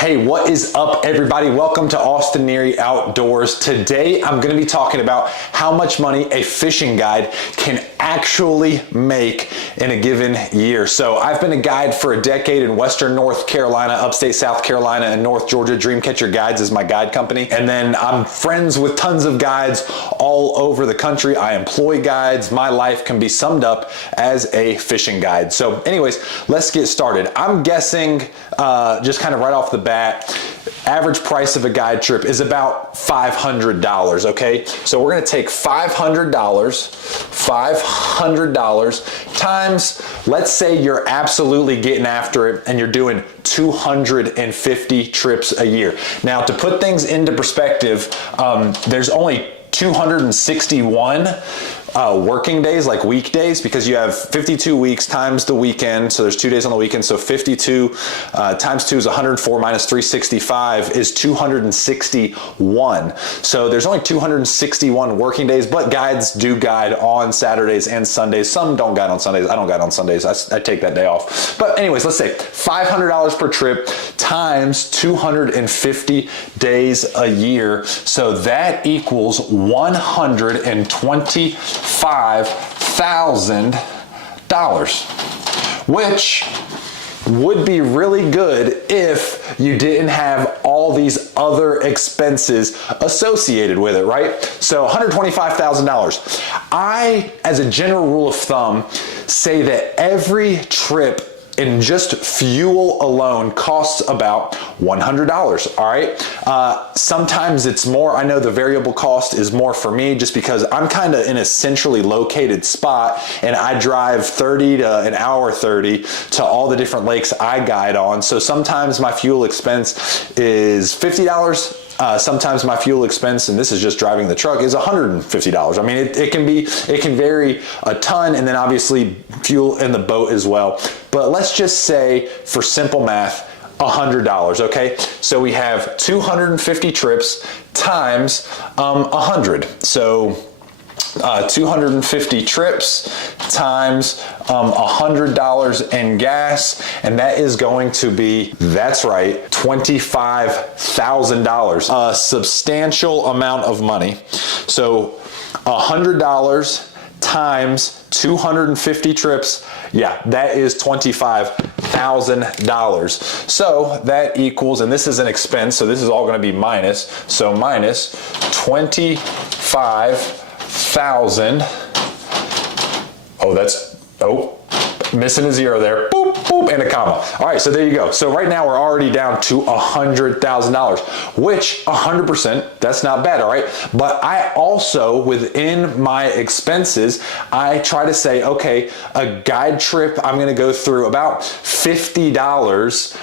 Hey, what is up, everybody? Welcome to Austin Neary Outdoors. Today, I'm going to be talking about how much money a fishing guide can actually make in a given year. So I've been a guide for a decade in Western North Carolina, upstate South Carolina, and North Georgia. Dreamcatcher Guides is my guide company. And then I'm friends with tons of guides all over the country. I employ guides. My life can be summed up as a fishing guide. So anyways, let's get started. I'm guessing just kind of right off the bat, average price of a guide trip is about $500, okay? So we're gonna take $500 times, let's say you're absolutely getting after it and you're doing 250 trips a year. Now, to put things into perspective, there's only 261 working days, like weekdays, because you have 52 weeks times the weekend. So there's 2 days on the weekend. So 52 times 2 is 104 minus 365 is 261. So there's only 261 working days, but guides do guide on Saturdays and Sundays. Some don't guide on Sundays. I don't guide on Sundays. I take that day off. But anyways, let's say $500 per trip times 250 days a year. So that equals $125,000, which would be really good if you didn't have all these other expenses associated with it, right? So $125,000. I, as a general rule of thumb, say that every trip in just fuel alone costs about $100, all right? Sometimes it's more. I know the variable cost is more for me just because I'm kind of in a centrally located spot and I drive 30 to an hour 30 to all the different lakes I guide on. So sometimes my fuel expense is $50. Sometimes my fuel expense, and this is just driving the truck, is $150. I mean, it can vary a ton, and then obviously fuel in the boat as well. But let's just say, for simple math, $100, okay? So we have 250 trips times 100. So 250 trips times $100 in gas, and that is going to be, that's right, $25,000, a substantial amount of money. So $100 times 250 trips, yeah, that is $25,000. So that equals, and this is an expense, so this is all going to be minus, so minus 25,000. Missing a zero there. Boop, boop, and a comma. All right, so there you go. So right now we're already down to $100,000, which 100%, that's not bad, all right? But I also, within my expenses, I try to say, okay, a guide trip, I'm gonna go through about $50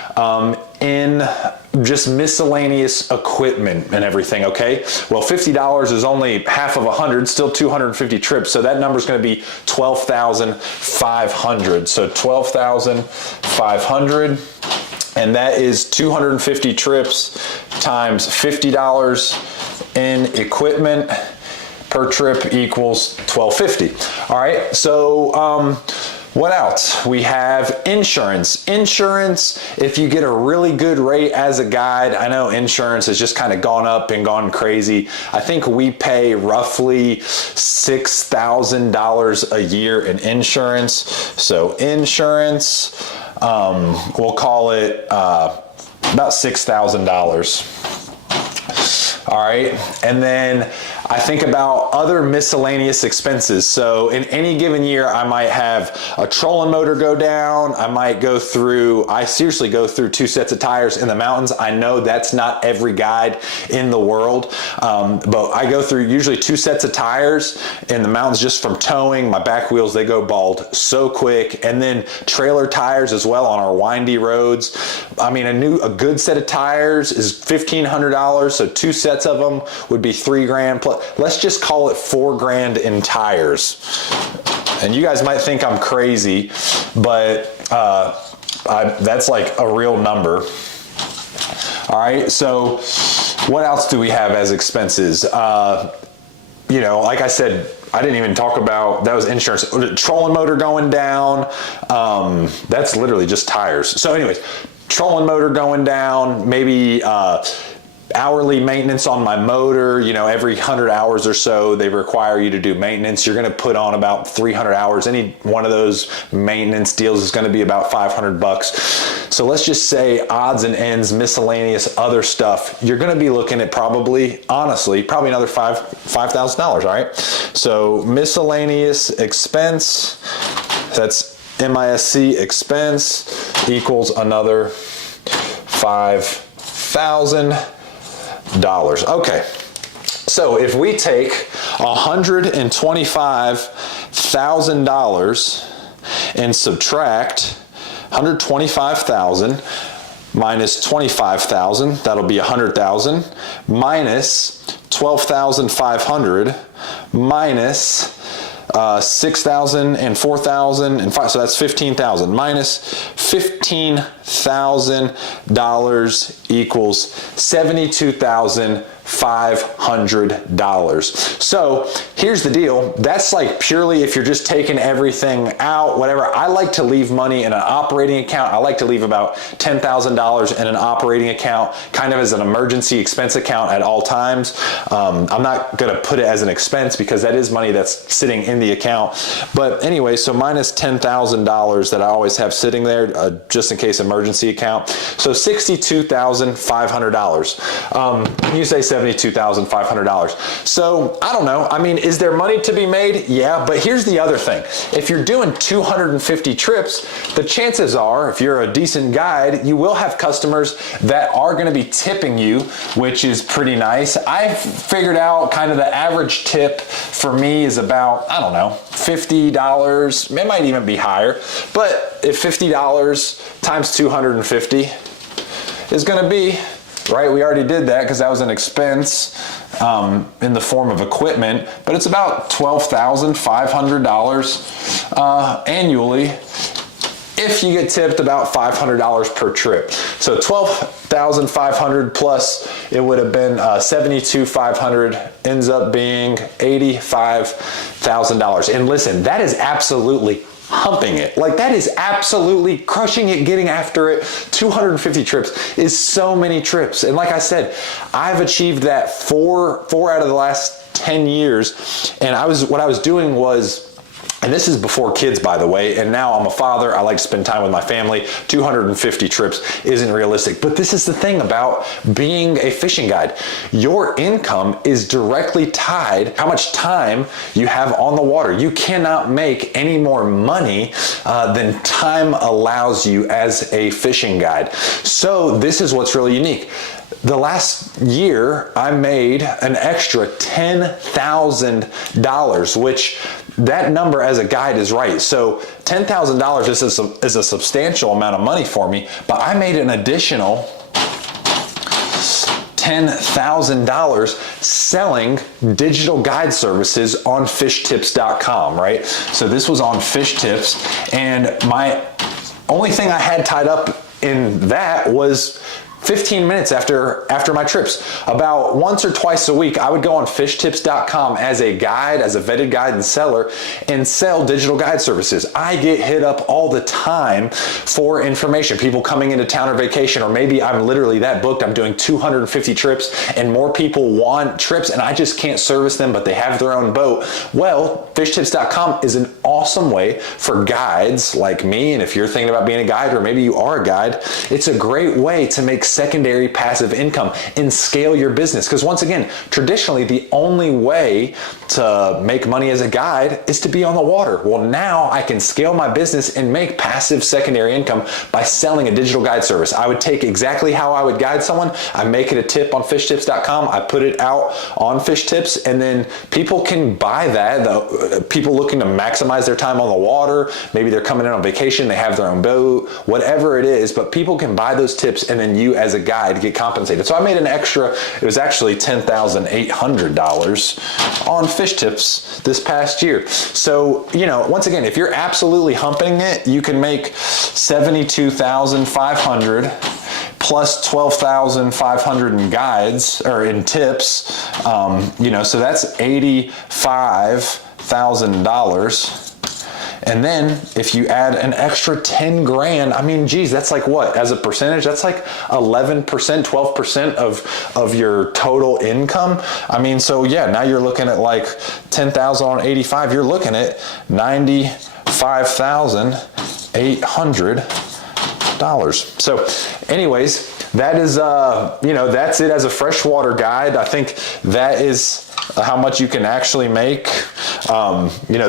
in just miscellaneous equipment and everything, okay? Well, $50 is only half of 100, still 250 trips, so that number is going to be $12,500. So $12,500, and that is 250 trips times $50 in equipment per trip equals $1,250. All right, so what else? We have insurance. Insurance, if you get a really good rate as a guide, I know insurance has just kind of gone up and gone crazy. I think we pay roughly $6,000 a year in insurance. So insurance, we'll call it about $6,000. All right, and then I think about other miscellaneous expenses. So in any given year, I might have a trolling motor go down. I seriously go through 2 sets of tires in the mountains. I know that's not every guide in the world, but I go through usually 2 sets of tires in the mountains just from towing. My back wheels, they go bald so quick. And then trailer tires as well on our windy roads. I mean, a good set of tires is $1,500, so 2 sets of them would be $3,000 plus. Let's just call it $4,000 in tires. And you guys might think I'm crazy, but that's like a real number. All right, so what else do we have as expenses? Like I said, I didn't even talk about, that was insurance. Trolling motor going down, that's literally just tires. So anyways, trolling motor going down, maybe hourly maintenance on my motor. You know, every 100 hours or so they require you to do maintenance. You're going to put on about 300 hours. Any one of those maintenance deals is going to be about $500. So let's just say odds and ends, miscellaneous other stuff, you're going to be looking at probably, honestly, probably another $5,000, all right? So miscellaneous expense, that's MISC expense, equals another $5,000. Okay, so if we take $125,000 and subtract 125,000 minus 25,000, that'll be 100,000, minus 12,500 minus 6,000 and 4,000 and 5, so that's 15,000, minus $15,000 equals $72,500. So here's the deal. That's like purely if you're just taking everything out, whatever. I like to leave money in an operating account. I like to leave about $10,000 in an operating account, kind of as an emergency expense account at all times. I'm not going to put it as an expense because that is money that's sitting in the account. But anyway, so minus $10,000 that I always have sitting there, just in case emergency account. So $62,500. You say $72,500. So I don't know. I mean, is there money to be made? Yeah, but here's the other thing. If you're doing 250 trips, the chances are, if you're a decent guide, you will have customers that are going to be tipping you, which is pretty nice. I've figured out kind of the average tip for me is about, I don't know, $50. It might even be higher, but if $50 times 250 is going to be, right, we already did that because that was an expense in the form of equipment, but it's about $12,500 annually if you get tipped about $500 per trip. So $12,500 plus, it would have been $72,500, ends up being $85,000. And listen, that is absolutely humping it. Like, that is absolutely crushing it, getting after it. 250 trips is so many trips. And like I said, I've achieved that four out of the last 10 years. And what I was doing was, and this is before kids, by the way, and now I'm a father, I like to spend time with my family. 250 trips isn't realistic. But this is the thing about being a fishing guide. Your income is directly tied how much time you have on the water. You cannot make any more money than time allows you as a fishing guide. So this is what's really unique. The last year, I made an extra $10,000, which that number as a guide is right. So $10,000 is a substantial amount of money for me, but I made an additional $10,000 selling digital guide services on FishTips.com, right? So this was on FishTips, and my only thing I had tied up in that was 15 minutes after my trips. About once or twice a week, I would go on FishTips.com as a guide, as a vetted guide and seller, and sell digital guide services. I get hit up all the time for information. People coming into town or vacation, or maybe I'm literally that booked, I'm doing 250 trips and more people want trips and I just can't service them, but they have their own boat. Well, FishTips.com is an awesome way for guides like me, and if you're thinking about being a guide, or maybe you are a guide, it's a great way to make secondary passive income and scale your business. Because once again, traditionally, the only way to make money as a guide is to be on the water. Well, now I can scale my business and make passive secondary income by selling a digital guide service. I would take exactly how I would guide someone, I make it a tip on FishTips.com, I put it out on FishTips, and then people can buy that. The people looking to maximize their time on the water, maybe they're coming in on vacation, they have their own boat, whatever it is, but people can buy those tips and then you as a guide get compensated. So I made an extra, it was actually $10,800 on FishTips this past year. So, you know, once again, if you're absolutely humping it, you can make $72,500 plus $12,500 in guides or in tips. You know, so that's $85,000. And then if you add an extra 10 grand, I mean, geez, that's like what, as a percentage, that's like 11%, 12% of your total income. I mean, so yeah, now you're looking at like 10,000 on 85, you're looking at $95,800. So anyways, that is, that's it as a freshwater guide. I think that is how much you can actually make.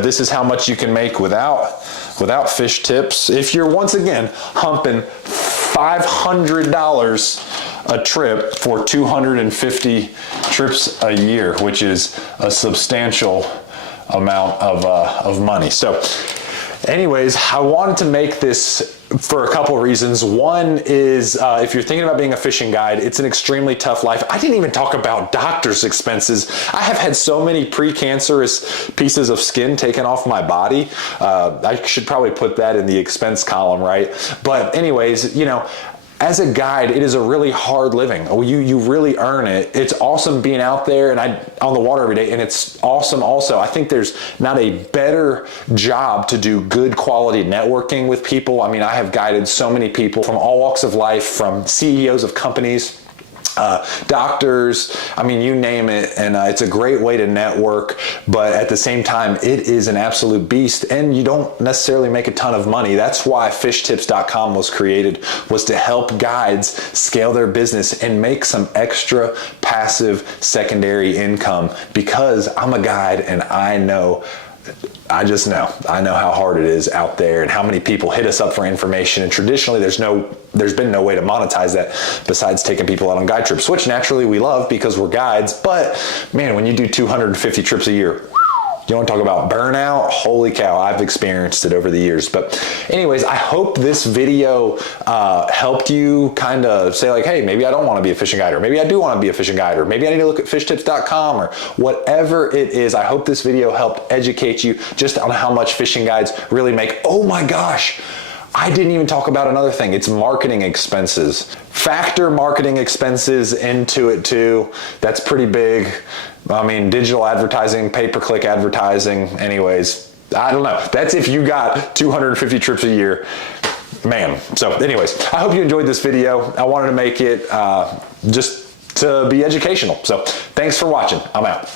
This is how much you can make without fish tips. If you're, once again, humping $500 a trip for 250 trips a year, which is a substantial amount of money. So anyways, I wanted to make this for a couple reasons. One is if you're thinking about being a fishing guide, it's an extremely tough life. I didn't even talk about doctor's expenses. I have had so many precancerous pieces of skin taken off my body. I should probably put that in the expense column, right? But anyways, as a guide, it is a really hard living. You really earn it. It's awesome being out there and on the water every day, and it's awesome also. I think there's not a better job to do good quality networking with people. I mean, I have guided so many people from all walks of life, from CEOs of companies, doctors, I mean, you name it. And it's a great way to network, but at the same time, it is an absolute beast and you don't necessarily make a ton of money. That's why FishTips.com was created, was to help guides scale their business and make some extra passive secondary income, because I'm a guide and I know how hard it is out there and how many people hit us up for information. And traditionally, there's been no way to monetize that besides taking people out on guide trips, which naturally we love because we're guides. But man, when you do 250 trips a year, you want to talk about burnout? Holy cow, I've experienced it over the years. But anyways, I hope this video helped you kind of say like, hey, maybe I don't want to be a fishing guide, or maybe I do want to be a fishing guide, or maybe I need to look at FishTips.com, or whatever it is. I hope this video helped educate you just on how much fishing guides really make. Oh my gosh, I didn't even talk about another thing. It's marketing expenses. Factor marketing expenses into it too. That's pretty big. I mean, digital advertising, pay-per-click advertising, anyways, I don't know. That's if you got 250 trips a year, man. So anyways, I hope you enjoyed this video. I wanted to make it just to be educational. So thanks for watching. I'm out.